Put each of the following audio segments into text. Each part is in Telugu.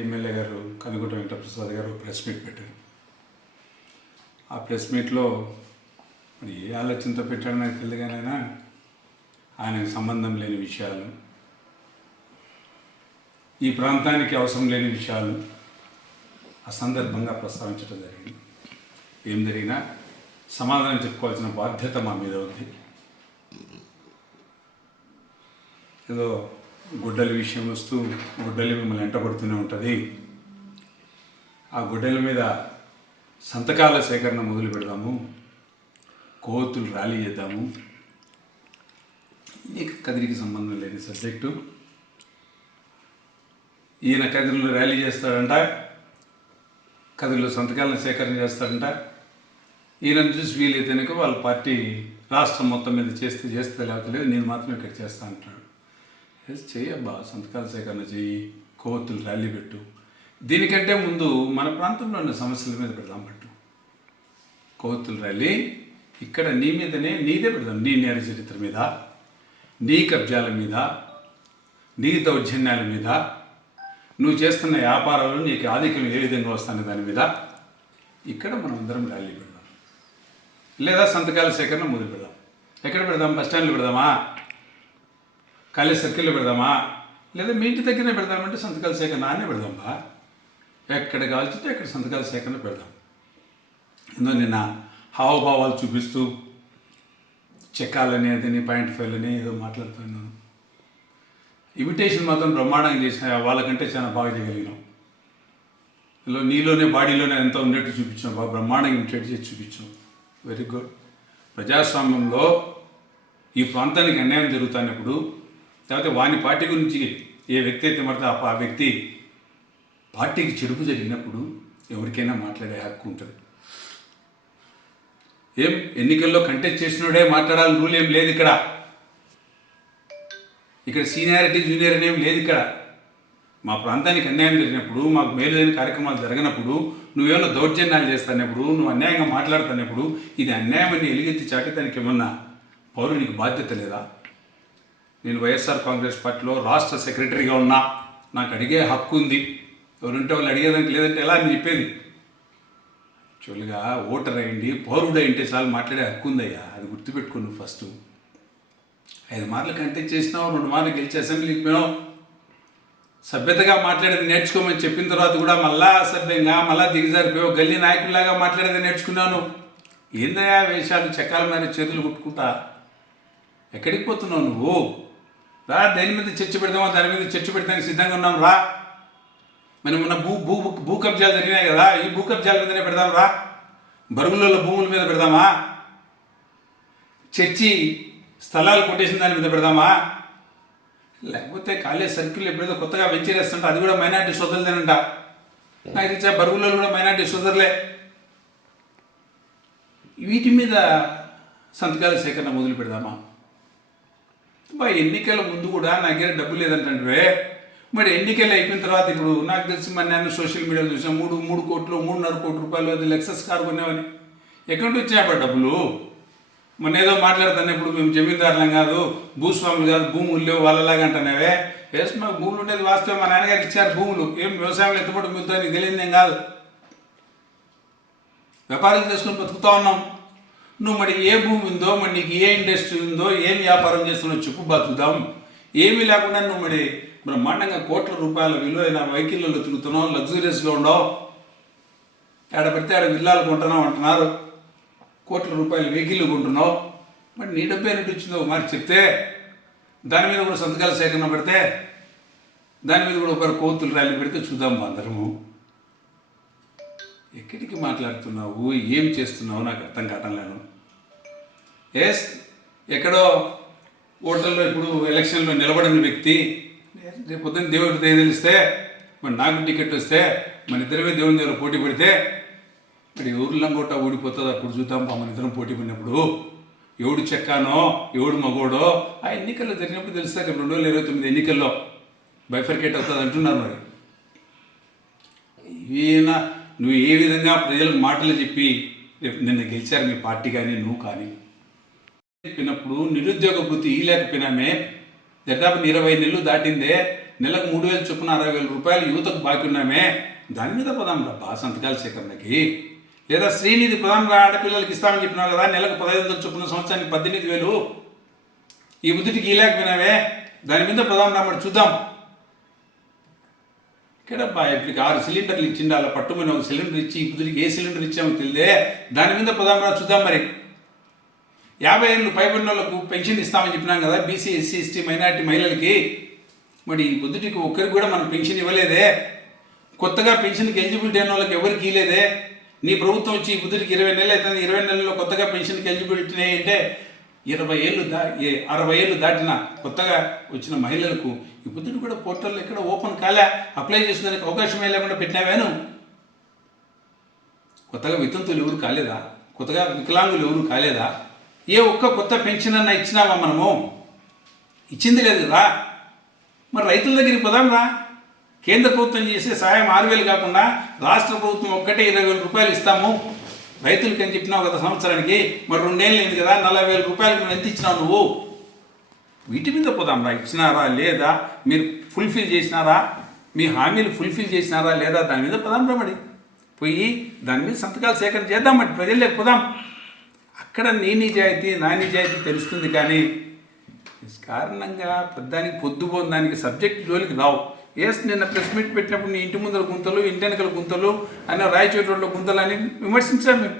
ఎమ్మెల్యే గారు కనుగొట్ట వెంకటప్రసాద్ గారు ప్రెస్ మీట్ పెట్టారు. ఆ ప్రెస్ మీట్లో మరి ఏ ఆలోచనతో పెట్టాడో నాకు తెలియదు కానీ ఆయన ఆయనకు సంబంధం లేని విషయాలు ఈ ప్రాంతానికి అవసరం లేని విషయాలు ఆ సందర్భంగా ప్రస్తావించడం జరిగింది. ఏం జరిగినా సమాధానం చెప్పుకోవాల్సిన బాధ్యత మా మీద ఉంది. ఏదో గుడ్డల విషయం వస్తూ గుడ్డలు మిమ్మల్ని వెంటబడుతూనే ఉంటుంది. ఆ గుడ్డల మీద సంతకాల సేకరణ మొదలు పెడదాము. కోతులు ర్యాలీ చేద్దాము. నీకు కదిరికి సంబంధం లేని సబ్జెక్టు. ఈయన కదిరిలో ర్యాలీ చేస్తాడంట. కదిరిలో సంతకాలను సేకరణ చేస్తాడంట. ఈయనను చూసి వీలైతే వాళ్ళ పార్టీ రాష్ట్రం మొత్తం మీద చేస్తే చేస్తే లేకపోతే లేదు నేను మాత్రం ఇక్కడ చేస్తా అంటాడు ఎస్ చేయబ్బా సంతకాల సేకరణ చెయ్యి కోవత్తులు ర్యాలీ పెట్టు. దీనికంటే ముందు మన ప్రాంతంలో ఉన్న సమస్యల మీద పెడదాం పట్టు. కోతులు ర్యాలీ ఇక్కడ నీ మీదనే నీదే పెడదాం నీ నేర చరిత్ర మీద నీ కబ్జాల మీద నీ దౌర్జన్యాల మీద నువ్వు చేస్తున్న వ్యాపారాలు నీకు ఆధిక్యం ఏ విధంగా వస్తానే దాని మీద ఇక్కడ మనం అందరం ర్యాలీ పెడదాం. లేదా సంతకాల సేకరణ మొదలు పెడదాం. ఎక్కడ పెడదాం? బస్ స్టాండ్లో పెడదామా? ఖాళీ సర్కిల్లో పెడదామా? లేదా మీ ఇంటి దగ్గరనే పెడదామంటే సంతకాల సేకరణ ఆనే పెడదాం బా ఎక్కడ కాల్చితే అక్కడ సంతకాల సేకరణ పెడదాం. ఎందుకు నిన్న హావభావాలు చూపిస్తూ చెక్కాలని అదని పాయింట్ ఫైవ్ అని ఏదో మాట్లాడుతున్నాను ఇమిటేషన్ మాత్రం బ్రహ్మాండంగా చేసిన వాళ్ళకంటే చాలా బాగా చేయగలిగినాం. ఇలా నీలోనే బాడీలోనే ఎంత ఉన్నట్టు చూపించాం బాగా బ్రహ్మాండంగా ఇమిటేట్ చేసి చూపించాం. Very good. ప్రజాస్వామ్యంలో ఈ ప్రాంతానికి అన్యాయం జరుగుతున్నప్పుడు లేకపోతే వాని పార్టీ గురించి ఏ వ్యక్తి అయితే మడతా ఆ వ్యక్తి పార్టీకి చెడుపు జరిగినప్పుడు ఎవరికైనా మాట్లాడే హక్కు ఉంటుంది. ఏం? ఎన్నికల్లో కంటెస్ట్ చేసినోడే మాట్లాడాలని రూల్ ఏం లేదు ఇక్కడ. ఇక్కడ సీనియారిటీ జూనియర్ అనేం లేదు ఇక్కడ. మా ప్రాంతానికి అన్యాయం జరిగినప్పుడు మాకు మేలైన కార్యక్రమాలు జరగనప్పుడు నువ్వేమైనా దౌర్జన్యాలు చేస్తానప్పుడు నువ్వు అన్యాయంగా మాట్లాడుతున్నప్పుడు ఇది అన్యాయం అని ఎలుగెత్తి చాటితానికి ఏమన్నా పౌరునికి బాధ్యత లేదా? నేను వైఎస్ఆర్ కాంగ్రెస్ పార్టీలో రాష్ట్ర సెక్రటరీగా ఉన్నా నాకు అడిగే హక్కు ఉంది. ఎవరుంటే వాళ్ళు అడిగేదానికి లేదంటే ఎలా అని చెప్పేది. యాక్చువల్గా ఓటర్ అయ్యండి పౌరుడు అయింటే చాలు మాట్లాడే హక్కు ఉందయ్యా అది గుర్తుపెట్టుకుని ఫస్ట్. ఐదు మార్లు కంటెక్ట్ చేసినావు రెండు మార్లు గెలిచి అసెంబ్లీకి మేము సభ్యతగా మాట్లాడేది నేర్చుకోమని చెప్పిన తర్వాత కూడా మళ్ళా అసభ్యంగా మళ్ళా దిగజారిపోయావు గల్లీ నాయకుడిలాగా మాట్లాడేది నేర్చుకున్నాను. ఏందయ్యా వేషాలు చెక్కాల మీద చేతులు కుట్టుకుంటా? ఎక్కడికి పోతున్నావు నువ్వు? రా దేని మీద చర్చ పెడదామా దాని మీద చర్చ పెడతానికి సిద్ధంగా ఉన్నాం రా. మనం మొన్న భూ భూ భూ కబ్జాలు జరిగినాయి కదా ఈ భూ కబ్జాల మీదనే పెడదాం రా. బరుగులలో భూముల మీద పెడదామా? చర్చి స్థలాలు కొట్టేసిన దాని మీద పెడదామా? లేకపోతే కాలేజ్ సర్కిల్ ఎప్పుడైతే కొత్తగా వెంచర్ అది కూడా మైనార్టీ సోదరులేనంట నాకు తెలిసా బరుగులలో కూడా మైనార్టీ సోదరులే. వీటి మీద సంతకాల సేకరణ మొదలు పెడదామా? బా ఎన్నికల ముందు కూడా నా దగ్గర డబ్బు లేదంటే మరి ఎన్నికలు అయిపోయిన తర్వాత ఇప్పుడు నాకు తెలిసి మరి నేను సోషల్ మీడియాలో చూసాను మూడు మూడు కోట్లు మూడున్నర కోటి రూపాయలు అది లెక్సెస్ కారు కొనేవని ఎక్కడి నుంచి వచ్చాయా డబ్బులు? మొన్న ఏదో మాట్లాడుతాను ఇప్పుడు మేము జమీందారులం కాదు భూస్వాములు కాదు భూములు లేవు వాళ్ళలాగా అంటున్నావే. వేసి మాకు భూములు ఉండేది వాస్తవం మా నాన్నగారు ఇచ్చారు భూములు. ఏం వ్యవసాయంలో ఎత్తుపడి మిగతా నీకు తెలియదేం కాదు. వ్యాపారం చేసుకుని బతుకుతా ఉన్నాం. నువ్వు మరి ఏ భూమి ఉందో మరి నీకు ఏ ఇండస్ట్రీ ఉందో ఏం వ్యాపారం చేస్తున్నావు చెప్పు బతుకుదాం. ఏమీ లేకుండా నువ్వు మరి బ్రహ్మాండంగా కోట్ల రూపాయల విలువైన వెహికల్లో తిరుగుతున్నావు లగ్జరీస్గా ఉండవు. ఆడ పెడితే ఆడ విల్లాలు కొంటున్నావు అంటున్నారు. కోట్ల రూపాయల వెహికల్ కొంటున్నావు. మరి నీ డబ్బు ఎన్నిటి వచ్చిందో మరి చెప్తే దాని మీద కూడా సంతకాల సేకరణ పెడితే దాని మీద కూడా ఒకరు కోతులు ర్యాలీ పెడితే చూద్దాం అందరము. ఎక్కడికి మాట్లాడుతున్నావు ఏం చేస్తున్నావు నాకు అర్థం కావటం లేదు. ఎస్ ఎక్కడో ఓటర్లో ఇప్పుడు ఎలక్షన్లో నిలబడిన వ్యక్తి రేపు పొద్దున్న దేవుడి దగ్గర తెలిస్తే మరి నాకు టికెట్ వస్తే మన ఇద్దరమే దేవుని దగ్గర పోటీ పడితే మరి ఎవరు కూడా ఓడిపోతుంది అప్పుడు చూద్దాం మన ఇద్దరం పోటీ పడినప్పుడు. ఎవడు చెక్కానో ఎవడు మగోడో ఆ ఎన్నికల్లో జరిగినప్పుడు తెలుస్తారు రెండు వేల ఇరవై తొమ్మిది ఎన్నికల్లో బైఫర్కేట్ అవుతుంది అంటున్నారు మరి. ఈయన నువ్వు ఏ విధంగా ప్రజలకు మాటలు చెప్పి రేపు నిన్న గెలిచారు మీ పార్టీ కానీ నువ్వు కానీ. చెప్పినప్పుడు నిరుద్యోగ వృత్తి లేకపోయినామే దాదాపు ఇరవై నెలలు దాటిందే నెలకు మూడు వేలు చొప్పున అరవై వేల రూపాయలు యువతకు బాకీ ఉన్నామే. దాని మీద పదాం డబ్బా సంతకాల సేకరణకి. లేదా శ్రీనిధి పదాం రా ఆడపిల్లలకి ఇస్తామని చెప్పినావు కదా నెలకు పదహైదు వందలు చొప్పున సంవత్సరానికి పద్దెనిమిది వేలు. ఈ బుద్ధికి ఇలాకపోయినావే దాని మీద ప్రధాన రామడు చూద్దాం. ఇక్కడబ్బా ఇప్పటికి ఆరు సిలిండర్లు ఇచ్చిండు అలా పట్టుమని ఒక సిలిండర్ ఇచ్చి ఈ బుద్ధికి ఏ సిలిండర్ ఇచ్చామో తెలియదే దాని మీద ప్రధాన రా చూద్దాం మరి. యాభై ఏళ్ళు పైబడిన వాళ్ళకు పెన్షన్ ఇస్తామని చెప్పినాం కదా బీసీ ఎస్సీ ఎస్టీ మైనార్టీ మహిళలకి. మరి ఈ బుద్ధుడికి ఒక్కరికి కూడా మనం పెన్షన్ ఇవ్వలేదే. కొత్తగా పెన్షన్కి ఎలిజిబిలిటీ అయిన వాళ్ళకి ఎవరికి ఇవ్వలేదే నీ ప్రభుత్వం వచ్చి ఈ బుద్ధుడికి ఇరవై నెలలు అవుతుంది ఇరవై నెలల్లో కొత్తగా పెన్షన్కి ఎలిజిబిలిటీ అంటే ఇరవై ఏళ్ళు దా అరవై ఏళ్ళు దాటిన కొత్తగా వచ్చిన మహిళలకు ఈ బుద్ధుడు కూడా పోర్టల్ ఎక్కడ ఓపెన్ కాలే. అప్లై చేసుకునే అవకాశమే లేకుండా పెట్టినావేను కొత్తగా వితంతులు ఎవరు కాలేదా? కొత్తగా వికలాంగులు ఎవరు కాలేదా? ఏ ఒక్క కొత్త పెన్షన్ అన్న ఇచ్చినామా మనము? ఇచ్చింది లేదు కదా మరి రైతుల దగ్గరికి పోదాం రా. కేంద్ర ప్రభుత్వం చేసే సహాయం ఆరు వేలు కాకుండా రాష్ట్ర ప్రభుత్వం ఒక్కటే ఇరవై వేల రూపాయలు ఇస్తాము. రైతులకి అని చెప్పినావు కదా సంవత్సరానికి. మరి రెండేళ్ళు అయింది కదా నలభై వేల రూపాయలు నువ్వు ఎంత ఇచ్చినావు నువ్వు? వీటి మీద పోదాం రా. ఇచ్చినారా లేదా? మీరు ఫుల్ఫిల్ చేసినారా? మీ హామీలు ఫుల్ఫిల్ చేసినారా లేదా? దాని మీద పోదాం రా మరి. పోయి దాని మీద సంతకాలు సేకరణ చేద్దాం మరి. ప్రజల్లోకి పోదాం. అక్కడ నీ నిజాయితీ నా నిజాయితీ తెలుస్తుంది కానీ కారణంగా పెద్దానికి పొద్దు దానికి సబ్జెక్ట్ జోలికి రావు. ఎస్ నిన్న ప్రెస్ మీట్ పెట్టినప్పుడు నీ ఇంటి ముందర గుంతలు ఇంటి వెనకల గుంతలు అన్న రాయచోట్ల గుంతలు అని విమర్శించాం మేము.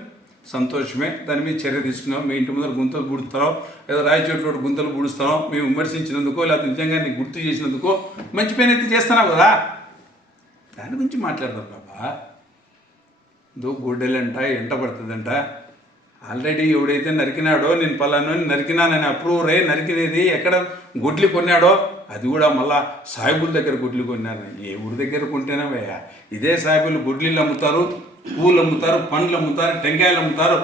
సంతోషమే. దాని మీద చర్య తీసుకున్నాం. మీ ఇంటి ముందర గుంతలు పూడుస్తారో ఏదో రాయచోట్ల గుంతలు పూడుస్తారో మేము విమర్శించినందుకో లేకపోతే నిజంగా నీకు గుర్తు చేసినందుకో మంచి పని అయితే చేస్తున్నావు కదా. దాని గురించి మాట్లాడదాం బాబా. దో గొడ్డలంట ఎంట పడుతుందంట. ఆల్రెడీ ఎవడైతే నరికినాడో నేను పలాను నరికినానని అప్రూవర్ రే నరికినది ఎక్కడ గుడ్లు కొన్నాడో అది కూడా మళ్ళా సాయిబుల దగ్గర గుడ్లు కొన్నారు ఏ ఊరి దగ్గర కొంటేనేవయ్యా ఇదే సాయిబులు గుడ్లీలు అమ్ముతారు పూలు అమ్ముతారు పండ్లు అమ్ముతారు టెంకాయలు అమ్ముతారు.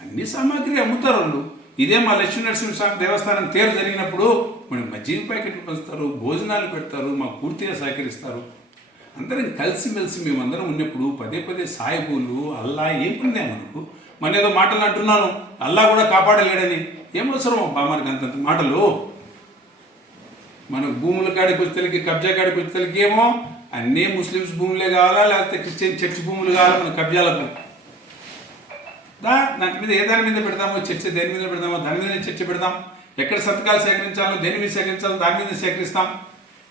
అన్ని సామాగ్రి అమ్ముతారు వాళ్ళు. ఇదే మా లక్ష్మీ నరసింహస్వామి దేవస్థానం తీరు జరిగినప్పుడు మనకి మజ్జిగ ప్యాకెట్లు పంచుతారు భోజనాలు పెడతారు మాకు పూర్తిగా సహకరిస్తారు. అందరం కలిసిమెలిసి మేమందరం ఉన్నప్పుడు పదే పదే సాయిబులు అల్లా ఏం పొందాం మనకు? మన ఏదో మాటలు అంటున్నాను. అల్లా కూడా కాపాడలేడని. ఏం అవసరం అబ్బా మనకి అంతంత మాటలు? మన భూముల కాడికి వచ్చేలకి కబ్జా కాడికి వచ్చేలకి ఏమో అన్నీ ముస్లిమ్స్ భూములే కావాలా లేకపోతే క్రిస్టియన్ చర్చ్ భూములు కావాలా మన కబ్జాలకు? దా దాని మీద ఏ దాని మీద పెడతామో చర్చ దేని మీద పెడతామో? దాని మీద చర్చ పెడతాం. ఎక్కడ సంతకాలు సేకరించాలో దేని మీద సేకరించాలో దాని మీద సేకరిస్తాం.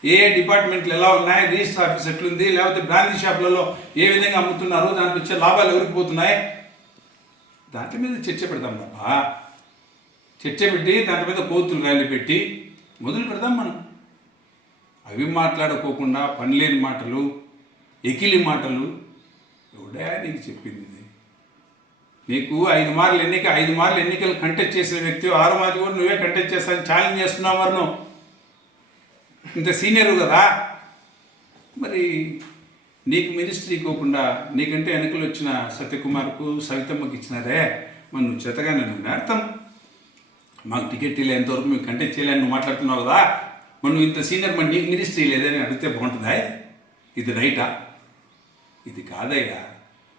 ఏ డిపార్ట్మెంట్లు ఎలా ఉన్నాయి? రిజిస్టర్ ఆఫీస్ ఎట్లుంది? లేకపోతే బ్రాంచ్ షాపులలో ఏ విధంగా అమ్ముతున్నారు? దాంట్లో వచ్చే లాభాలు ఎవరికి పోతున్నాయి? దాంట్లో మీద చర్చ పెడతాం తప్ప చర్చ పెట్టి దాంట్లో మీద కోతులు ర్యాలీ పెట్టి మొదలు పెడదాం మనం. అవి మాట్లాడుకోకుండా పనిలేని మాటలు ఎకిలి మాటలు. ఎవడా నీకు చెప్పింది ఇది? నీకు ఐదు మార్లు ఎన్నిక ఐదు మార్లు ఎన్నికలు కంటెస్ట్ చేసిన వ్యక్తి ఆరు మార్లు కూడా నువ్వే కంటెస్ట్ చేస్తాను ఛాలెంజ్ చేస్తున్నావు మరి నువ్వు ఇంత సీనియర్ కదా. మరి నీకు మినిస్ట్రీ ఇవ్వకుండా నీకంటే వెనకలు వచ్చిన సత్యకుమార్కు సవితమ్మకి ఇచ్చినారే? మరి నువ్వు చేతగానే నువ్వు అర్థం. మాకు టికెట్ ఇలా ఎంతవరకు మేము కంటెక్ట్ చేయలేని నువ్వు మాట్లాడుతున్నావు కదా. మరి నువ్వు ఇంత సీనియర్ మరి నీకు మినిస్ట్రీ లేదని అడిగితే బాగుంటుందా? ఇది రైటా ఇది కాదయ్యా.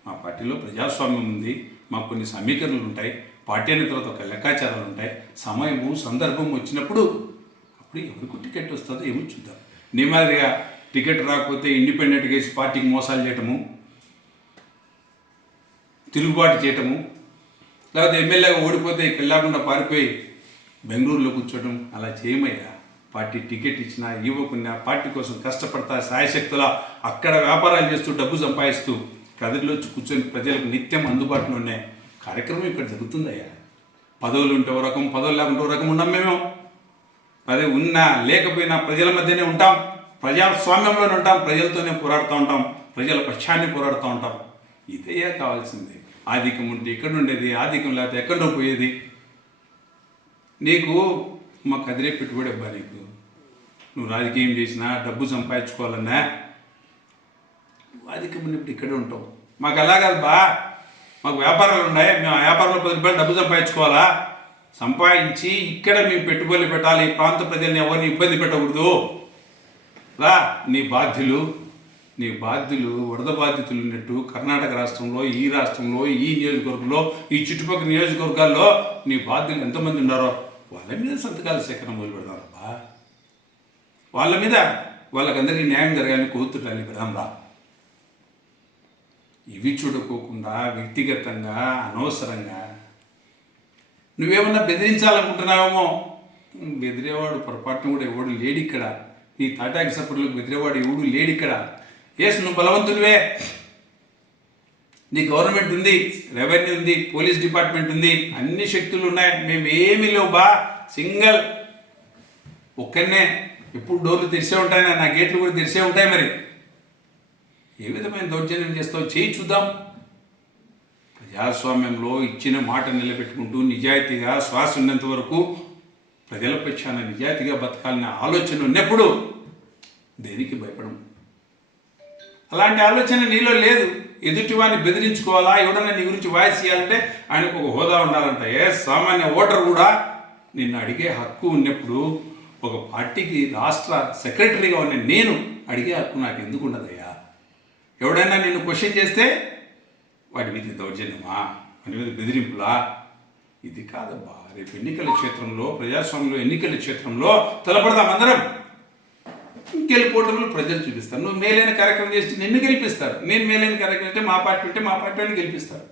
మా పార్టీలో ప్రజాస్వామ్యం ఉంది మాకు కొన్ని సమీకరణలు ఉంటాయి పార్టీ అయిన తర్వాత ఒక లెక్కాచారాలు ఉంటాయి. సమయము సందర్భం వచ్చినప్పుడు అప్పుడు ఎవరికి టికెట్ వస్తుందో ఏమో చూద్దాం. నీ మాదిరిగా టికెట్ రాకపోతే ఇండిపెండెంట్గా వేసి పార్టీకి మోసాలు చేయటము తిరుగుబాటు చేయటము లేకపోతే ఎమ్మెల్యేగా ఓడిపోతే ఇక్కడ లేకుండా పారిపోయి బెంగళూరులో కూర్చోవడం అలా చేయమయ్యా. పార్టీ టికెట్ ఇచ్చినా ఇవ్వకుండా పార్టీ కోసం కష్టపడతా సాయశక్తులా అక్కడ వ్యాపారాలు చేస్తూ డబ్బు సంపాదిస్తూ కదిరిలో కూర్చొని ప్రజలకు నిత్యం అందుబాటులో ఉన్నాయి కార్యక్రమం ఇక్కడ జరుగుతుందయ్యా. పదవులు ఉంటే ఓ రకం పదవులు లేకుంటే ఓ రకం ఉన్నాం మేము. అదే ఉన్నా లేకపోయినా ప్రజల మధ్యనే ఉంటాం. ప్రజాస్వామ్యంలోనే ఉంటాం ప్రజలతోనే పోరాడుతూ ఉంటాం ప్రజల పక్షాన్ని పోరాడుతూ ఉంటాం. ఇదే కావాల్సింది. ఆధిక్యం ఉంటే ఇక్కడ ఉండేది ఆధిక్యం లేకపోతే ఎక్కడో పోయేది? నీకు మా కదిరే పెట్టుబడి అబ్బా నీకు. నువ్వు రాజకీయం చేసినా డబ్బు సంపాదించుకోవాలన్నా నువ్వు ఆధిక్యం ఉన్నప్పుడు ఇక్కడే ఉంటావు. మాకు ఎలా కాదు బా. మాకు వ్యాపారాలు ఉన్నాయి. మేము ఆ వ్యాపారంలో పది రూపాయలు డబ్బు సంపాదించుకోవాలా? సంపాదించి ఇక్కడ మేము పెట్టుబడులు పెట్టాలి. ఈ ప్రాంత ప్రజల్ని ఎవరిని ఇబ్బంది పెట్టకూడదు. రా నీ బాధ్యులు నీ బాధ్యులు వరద బాధ్యతలు ఉన్నట్టు కర్ణాటక రాష్ట్రంలో ఈ రాష్ట్రంలో ఈ నియోజకవర్గంలో ఈ చుట్టుపక్కల నియోజకవర్గాల్లో నీ బాధ్యులు ఎంతమంది ఉన్నారో వాళ్ళ మీద సంతకాల సేకరణ మొదలు పెడతారబ్బా వాళ్ళ మీద వాళ్ళకందరికీ న్యాయం జరగాలని కోరుతుంటాను పెడదాంరా ఇవి చూడుకోకుండా వ్యక్తిగతంగా అనవసరంగా నువ్వేమన్నా బెదిరించాలనుకుంటున్నావేమో? బెదిరేవాడు పొరపాటున కూడా ఎవడు లేడు ఇక్కడ. నీ తాటాకి సపోర్ట్లకు బెదిరేవాడు ఎవడు లేడు ఇక్కడ ఎస్ నువ్వు బలవంతుడివే. నీ గవర్నమెంట్ ఉంది రెవెన్యూ ఉంది పోలీస్ డిపార్ట్మెంట్ ఉంది అన్ని శక్తులు ఉన్నాయి. మేము ఏమీ లేవు బా. సింగల్. ఒక్కనే. ఎప్పుడు డోర్లు తెరిసే ఉంటాయి? నా గేట్లు కూడా తెరిసే ఉంటాయి మరి. ఏ విధమైన దౌర్జన్యం చేస్తావు? చేయి చూద్దాం. ప్రజాస్వామ్యంలో ఇచ్చిన మాట నిలబెట్టుకుంటూ నిజాయితీగా శ్వాస ఉన్నంత వరకు ప్రజల పక్షాన నిజాయితీగా బతకాలనే ఆలోచన ఉన్నప్పుడు దేనికి భయపడము? అలాంటి ఆలోచన నీలో లేదు. ఎదుటివాన్ని బెదిరించుకోవాలా? ఎవడన్నా నీ గురించి వాయిస్ ఇవ్వాలంటే ఆయనకు ఒక హోదా ఉండాలంట. ఏ సామాన్య ఓటర్ కూడా నిన్ను అడిగే హక్కు ఉన్నప్పుడు ఒక పార్టీకి రాష్ట్ర సెక్రటరీగా ఉన్న నేను అడిగే హక్కు నాకు ఎందుకు ఉండదయ్యా? ఎవడైనా నిన్ను క్వశ్చన్ చేస్తే వాటి మీద దౌర్జన్యమా? వాటి మీద బెదిరింపులా? ఇది కాదబ్బా. రేపు ఎన్నికల క్షేత్రంలో ప్రజాస్వామ్యంలో ఎన్నికల క్షేత్రంలో తలపడదాం అందరం. గెలుపోవటంలో ప్రజలు చూపిస్తారు. నువ్వు మేలైన కార్యక్రమం చేసి నిన్ను గెలిపిస్తారు. నేను మేలైన కార్యక్రమం అంటే మా పార్టీ ఉంటే మా పార్టీ వాళ్ళని గెలిపిస్తారు.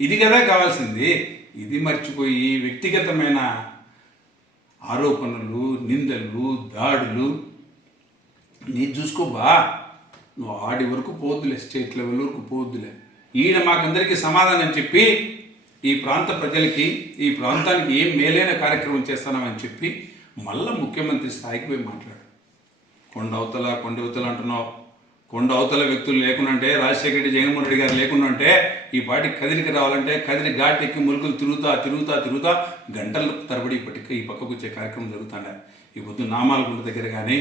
ఇది కదా కావాల్సింది. ఇది మర్చిపోయి వ్యక్తిగతమైన ఆరోపణలు నిందలు దాడులు. నీ చూసుకోబా నువ్వు ఆడి వరకు పోద్దులే స్టేట్ లెవెల్ వరకు పోద్దులే ఈయన మాకందరికీ సమాధానం చెప్పి ఈ ప్రాంత ప్రజలకి ఈ ప్రాంతానికి ఏం మేలైన కార్యక్రమం చేస్తానని చెప్పి మళ్ళీ ముఖ్యమంత్రి స్థాయికి పోయి మాట్లాడు కొండ అవతల కొండ అవతల అంటున్నావు. కొండ అవతల వ్యక్తులు లేకుండా అంటే రాజశేఖర రెడ్డి జగన్మోహన్ రెడ్డి గారు లేకుండా అంటే ఈ పాటికి కదిలికి రావాలంటే కదిలి ఘాట్ ఎక్కి ములుగులు తిరుగుతా తిరుగుతా తిరుగుతా గంటల తరబడి ఇప్పటికి ఈ పక్కకు వచ్చే కార్యక్రమం జరుగుతుండే. ఈ పొద్దు నామాలగుంట దగ్గర కానీ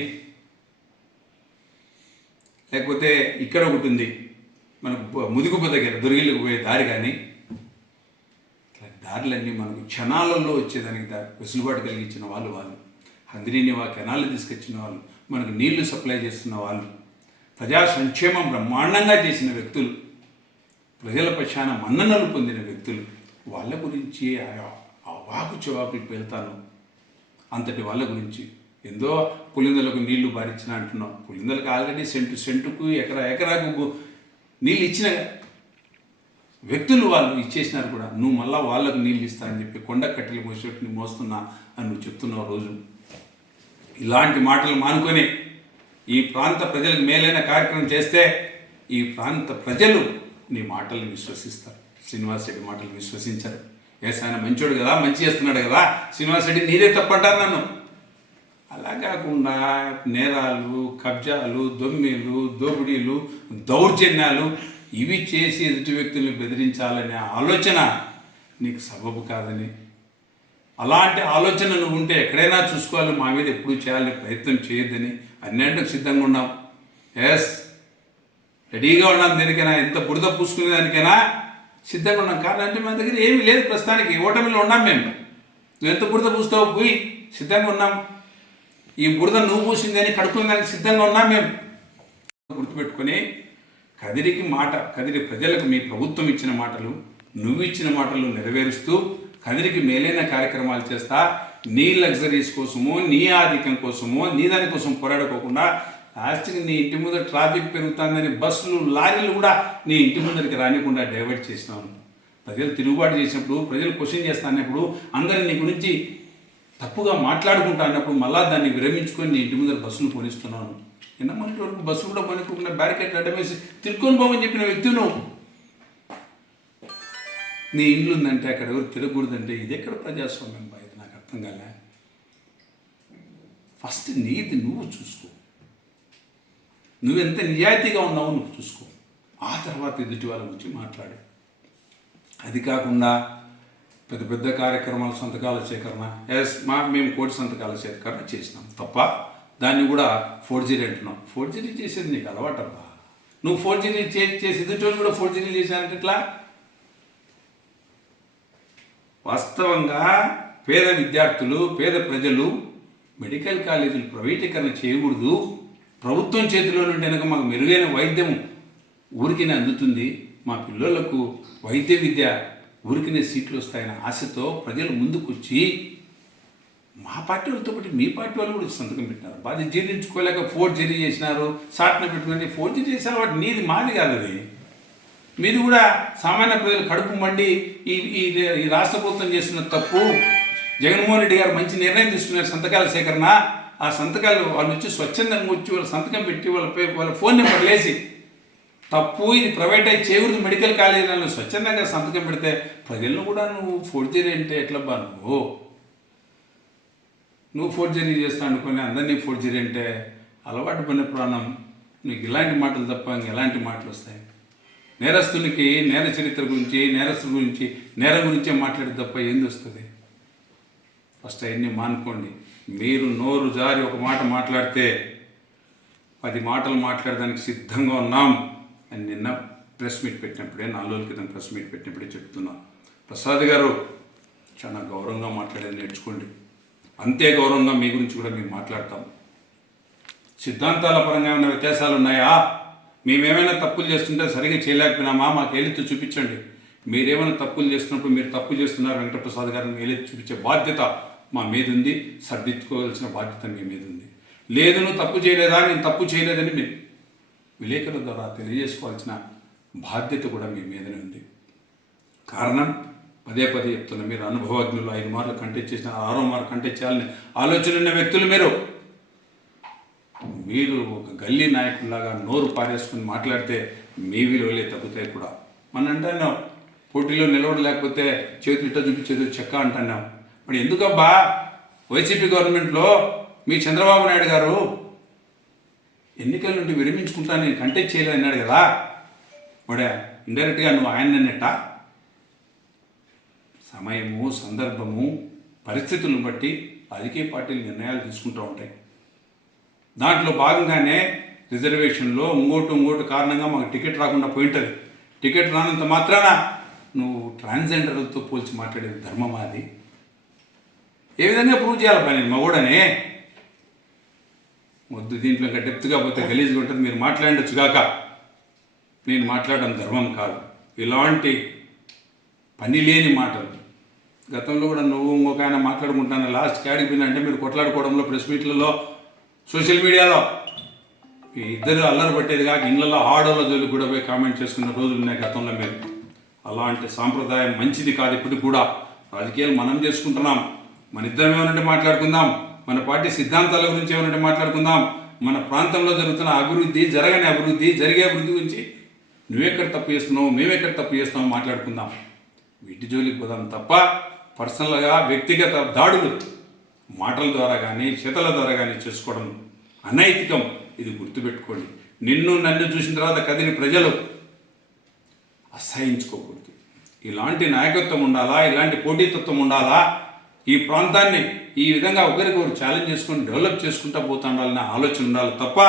లేకపోతే ఇక్కడ ఒకటి ఉంది. మన బ- ముదిగుప్ప దగ్గర దొరిగిళ్ళకి పోయే దారి కానీ దారులన్నీ మనకు క్షణాలలో వచ్చేదానికి వెసులుబాటు కలిగించిన వాళ్ళు వాళ్ళు. హంద్రీని వా కెనాలు తీసుకొచ్చిన వాళ్ళు మనకు నీళ్ళు సప్లై చేస్తున్న వాళ్ళు ప్రజా సంక్షేమం బ్రహ్మాండంగా చేసిన వ్యక్తులు ప్రజల పక్షాన మన్ననలు పొందిన వ్యక్తులు వాళ్ళ గురించి ఆ- ఆ వాకు చెవాకులకు వెళ్తాను అంతటి వాళ్ళ గురించి ఎందో పులిందలకు నీళ్ళు బారించిన అంటున్నాం. పులిందలకు ఆల్రెడీ సెంటు సెంటుకు ఎకరా ఎకరాకు నీళ్ళు ఇచ్చిన వ్యక్తులు వాళ్ళు ఇచ్చేసినారు కూడా. నువ్వు మళ్ళా వాళ్ళకు నీళ్ళు ఇస్తా అని చెప్పి కొండ కట్టెలు మోసేట్టు నువ్వు మోస్తున్నా అని నువ్వు చెప్తున్నావు రోజు. ఇలాంటి మాటలు మానుకొని ఈ ప్రాంత ప్రజలకు మేలైన కార్యక్రమం చేస్తే ఈ ప్రాంత ప్రజలు నీ మాటలను విశ్వసిస్తారు. శ్రీనివాస్ రెడ్డి మాటలు విశ్వసించారు. ఎస్ ఆయన మంచోడు కదా మంచి చేస్తున్నాడు కదా శ్రీనివాస్ రెడ్డి నీదే తప్పంటారు నన్ను. అలా కాకుండా నేరాలు కబ్జాలు దొమ్మిలు దోపిడీలు దౌర్జన్యాలు ఇవి చేసి ఎదుటి వ్యక్తుల్ని బెదిరించాలనే ఆలోచన నీకు సబబు కాదని. అలాంటి ఆలోచన నువ్వు ఉంటే ఎక్కడైనా చూసుకోవాలి మా మీద ఎప్పుడు చేయాలని ప్రయత్నం చేయొద్దని అన్నింటికి సిద్ధంగా ఉన్నాం ఎస్ రెడీగా ఉన్నాం దేనికైనా ఎంత బురద పూసుకునే దానికైనా సిద్ధంగా ఉన్నాం కారణం అంటే మన దగ్గర ఏమీ లేదు ప్రస్తుతానికి. ఓటమిలో ఉన్నాం మేము. నువ్వు ఎంత బురద పూస్తావు పోయి సిద్ధంగా ఉన్నాం. ఈ బురద నువ్వు పూసిందని కడుక్కునే దానికి సిద్ధంగా ఉన్నాం మేము. గుర్తుపెట్టుకొని కదిరికి మాట కదిరి ప్రజలకు మీ ప్రభుత్వం ఇచ్చిన మాటలు నువ్వు ఇచ్చిన మాటలు నెరవేరుస్తూ కదిరికి మేలైన కార్యక్రమాలు చేస్తా. నీ లగ్జరీస్ కోసమో నీ ఆధిక్యం కోసమో నీ దాని కోసం పోరాడుకోకుండా లాస్ట్కి నీ ఇంటి ముందర ట్రాఫిక్ పెరుగుతుందని బస్సులు లారీలు కూడా నీ ఇంటి ముందరికి రానికుండా డైవర్ట్ చేసినాను ప్రజలు తిరుగుబాటు చేసినప్పుడు ప్రజలు క్వశ్చన్ చేస్తా అన్నప్పుడు నీ గురించి తప్పుగా మాట్లాడుకుంటా అన్నప్పుడు మళ్ళా దాన్ని విరమించుకొని నీ ఇంటి ముందర బస్సును కొనిస్తున్నాను. నిన్న మొన్నటి వరకు బస్సు కూడా కొనుక్కోకుండా బ్యారికేట్ అడ్డమేసి తిరుక్కొని పోమని చెప్పిన వ్యక్తి నువ్వు. నీ ఇల్లు ఉందంటే అక్కడ ఎవరు తిరగకూడదంటే ఇది ఎక్కడ ప్రజాస్వామ్యం బా? ఇది నాకు అర్థం కాలే. ఫస్ట్ నీది నువ్వు చూసుకో. నువ్వెంత నిజాయితీగా ఉన్నావో నువ్వు చూసుకో. ఆ తర్వాత ఎదుటి వాళ్ళ గురించి మాట్లాడు. అది కాకుండా పెద్ద పెద్ద కార్యక్రమాల సంతకాల సేకరణ. ఎస్ మా మేము కోటి సంతకాల సేకరణ చేసినాం. తప్ప దాన్ని కూడా ఫోర్జరీ అంటున్నావు. ఫోర్జరీ చేసేది నీకు అలవాటబ్బా. నువ్వు ఫోర్జరీ చే చేసి ఎదుటి కూడా ఫోర్జరీ చేశానంటే ఎట్లా? వాస్తవంగా పేద విద్యార్థులు పేద ప్రజలు మెడికల్ కాలేజీలు ప్రైవేటీకరణ చేయకూడదు. ప్రభుత్వం చేతిలో నుండి కనుక మాకు మెరుగైన వైద్యం ఊరికినే అందుతుంది. మా పిల్లలకు వైద్య విద్య ఊరికినే సీట్లు వస్తాయనే ఆశతో ప్రజలు ముందుకొచ్చి మా పార్టీ వాళ్ళతో పాటు మీ పార్టీ వాళ్ళు కూడా సంతకం పెట్టినారు. వాళ్ళు జీర్ణించుకోలేక ఫోర్ జరీ చేసినారు సాట్న పెట్టుకుని ఫోర్ జరీ చేశారు వాటి నీది మాది కాదు అది. మీది కూడా సామాన్య ప్రజలు కడుపు మండి ఈ ఈ ఈ రాష్ట్ర ప్రభుత్వం చేసిన తప్పు. జగన్మోహన్ రెడ్డి గారు మంచి నిర్ణయం తీసుకున్నారు సంతకాల సేకరణ. ఆ సంతకాలు వాళ్ళు వచ్చి స్వచ్ఛందంగా వచ్చి వాళ్ళ సంతకం పెట్టి వాళ్ళ వాళ్ళ ఫోన్ నెంబర్ లేసి తప్పు ఇది ప్రైవేటైజ్ చేయకూడదు మెడికల్ కాలేజీలలో స్వచ్ఛందంగా సంతకం పెడితే ప్రజలను కూడా నువ్వు ఫోర్జరీ అంటే ఎట్లా నువ్వు? నువ్వు ఫోర్జరీ చేస్తా అనుకుని అందరినీ ఫోర్జరీ అంటే అలవాటు పడిన ప్రాణం. నీకు ఇలాంటి మాటలు తప్ప ఎలాంటి మాటలు వస్తాయి? నేరస్తునికి నేర చరిత్ర గురించి నేరస్తుల గురించి నేరం గురించే మాట్లాడే తప్ప ఏంది వస్తుంది? ఫస్ట్ అవన్నీ మానుకోండి. మీరు నోరు జారి ఒక మాట మాట్లాడితే పది మాటలు మాట్లాడడానికి సిద్ధంగా ఉన్నాం అని నిన్న ప్రెస్ మీట్ పెట్టినప్పుడే నాలుగు రోజుల క్రితం ప్రెస్ మీట్ పెట్టినప్పుడే చెప్తున్నాం. ప్రసాద్ గారు చాలా గౌరవంగా మాట్లాడేది నేర్చుకోండి. అంతే గౌరవంగా మీ గురించి కూడా మేము మాట్లాడతాం. సిద్ధాంతాల పరంగా ఏమైనా వ్యత్యాసాలు ఉన్నాయా మేమేమైనా తప్పులు చేస్తుంటే సరిగా చేయలేకపోయినామా? మాకు ఏలెత్తి చూపించండి. మీరేమైనా తప్పులు చేస్తున్నప్పుడు మీరు తప్పు చేస్తున్నారు వెంకటప్రసాద్ గారిని ఏలెత్తి చూపించే బాధ్యత మా మీద ఉంది సర్దిద్దుకోవాల్సిన బాధ్యత మీ మీద ఉంది. లేదు నువ్వు తప్పు చేయలేదా? నేను తప్పు చేయలేదని మీరు విలేకరుల ద్వారా తెలియజేసుకోవాల్సిన బాధ్యత కూడా మీ మీదనే ఉంది. కారణం? పదే పదే చెప్తున్నా మీరు అనుభవజ్ఞులు ఐదు మార్లు కంటెస్ట్ చేసిన ఆరో మార్లు కంటెస్ట్ చేయాలని ఆలోచన ఉన్న వ్యక్తులు మీరు. మీరు ఒక గల్లీ నాయకుల్లాగా నోరు పారేసుకుని మాట్లాడితే మీ విలువలే తగ్గుతాయి కూడా. మన అంటున్నాం పోటీలో నిలవడలేకపోతే చేతులు ఇట్ట చేతులు చెక్క అంటున్నాం మరి ఎందుకబ్బా? వైసీపీ గవర్నమెంట్లో మీ చంద్రబాబు నాయుడు గారు ఎన్నికల నుండి విరమించుకుంటా నేను కంటెక్ట్ చేయలేదు అన్నాడు కదా. వాడే ఇండైరెక్ట్గా నువ్వు ఆయన అన్నట్టా సమయము సందర్భము పరిస్థితులను బట్టి రాజకీయ పార్టీలు నిర్ణయాలు తీసుకుంటూ ఉంటాయి. దాంట్లో భాగంగానే రిజర్వేషన్లో ఇంకోటి ఇంకోటి కారణంగా మాకు టికెట్ రాకుండా పోయింటుంది. టికెట్ రానంత మాత్రాన నువ్వు ట్రాన్స్జెండర్లతో పోల్చి మాట్లాడేది ధర్మం అది. ఏ విధంగా ప్రూవ్ చేయాలి పని? మగోడనే. వద్దు దీంట్లో ఇంకా డెప్త్గా పోతే గలీజ్గా ఉంటుంది. మీరు మాట్లాడచ్చుగాక నేను మాట్లాడడం ధర్మం కాదు. ఇలాంటి పని లేని మాటలు. గతంలో కూడా నువ్వు ఇంకొక ఆయన మాట్లాడుకుంటాను లాస్ట్ క్యాడికి పోయినా అంటే మీరు కొట్లాడుకోవడంలో ప్రెస్ మీట్లలో సోషల్ మీడియాలో ఇద్దరు అల్లరి పట్టేది కాక ఇళ్ళలో ఆడోళ్ళ జోలికి కూడా పోయి కామెంట్ చేసుకున్న రోజులు ఉన్నాయి గతంలో మీరు. అలాంటి సాంప్రదాయం మంచిది కాదు ఇప్పటికి కూడా. రాజకీయాలు మనం చేసుకుంటున్నాం. మన ఇద్దరం ఏమనంటే మాట్లాడుకుందాం. మన పార్టీ సిద్ధాంతాల గురించి ఏమనంటే మాట్లాడుకుందాం. మన ప్రాంతంలో జరుగుతున్న అభివృద్ధి జరగని అభివృద్ధి జరిగే అభివృద్ధి గురించి నువ్వెక్కడ తప్పు చేస్తున్నావు మేమెక్కడ తప్పు చేస్తున్నావు మాట్లాడుకుందాం. వీటి జోలికి పోదాం తప్ప పర్సనల్గా వ్యక్తిగత దాడులు మాటల ద్వారా కానీ చేతల ద్వారా కానీ చేసుకోవడం అనైతికం. ఇది గుర్తుపెట్టుకోండి. నిన్ను నన్ను చూసిన తర్వాత కదిలి ప్రజలు అసహించుకోకూడదు. ఇలాంటి నాయకత్వం ఉండాలా? ఇలాంటి పోటీతత్వం ఉండాలా? ఈ ప్రాంతాన్ని ఈ విధంగా ఒకరికొకరు ఛాలెంజ్ చేసుకొని డెవలప్ చేసుకుంటా పోతుండాలనే ఆలోచన ఉండాలి తప్ప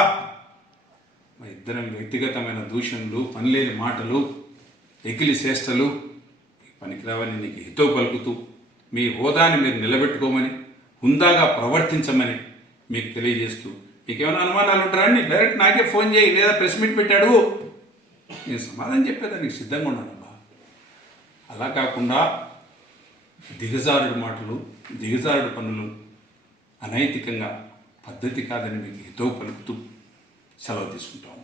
మా ఇద్దరం వ్యక్తిగతమైన దూషణలు పనిలేని మాటలు ఎకిలి చేష్టలు పనికిరావని నీకు హితో పలుకుతూ మీ హోదాని మీరు నిలబెట్టుకోమని హుందాగా ప్రవర్తించమని మీకు తెలియజేస్తూ మీకు ఏమైనా అనుమానాలు ఉంటారని డైరెక్ట్ నాకే ఫోన్ చేయి లేదా ప్రెస్ మీట్ పెట్టాడు. నేను సమాధానం చెప్పేదానికి సిద్ధంగా ఉన్నానమ్మా. అలా కాకుండా దిగజారుడు మాటలు దిగజారుడు పనులు అనైతికంగా పద్ధతి కాదని మీకు హితవు పలుకుతూ సెలవు తీసుకుంటాం.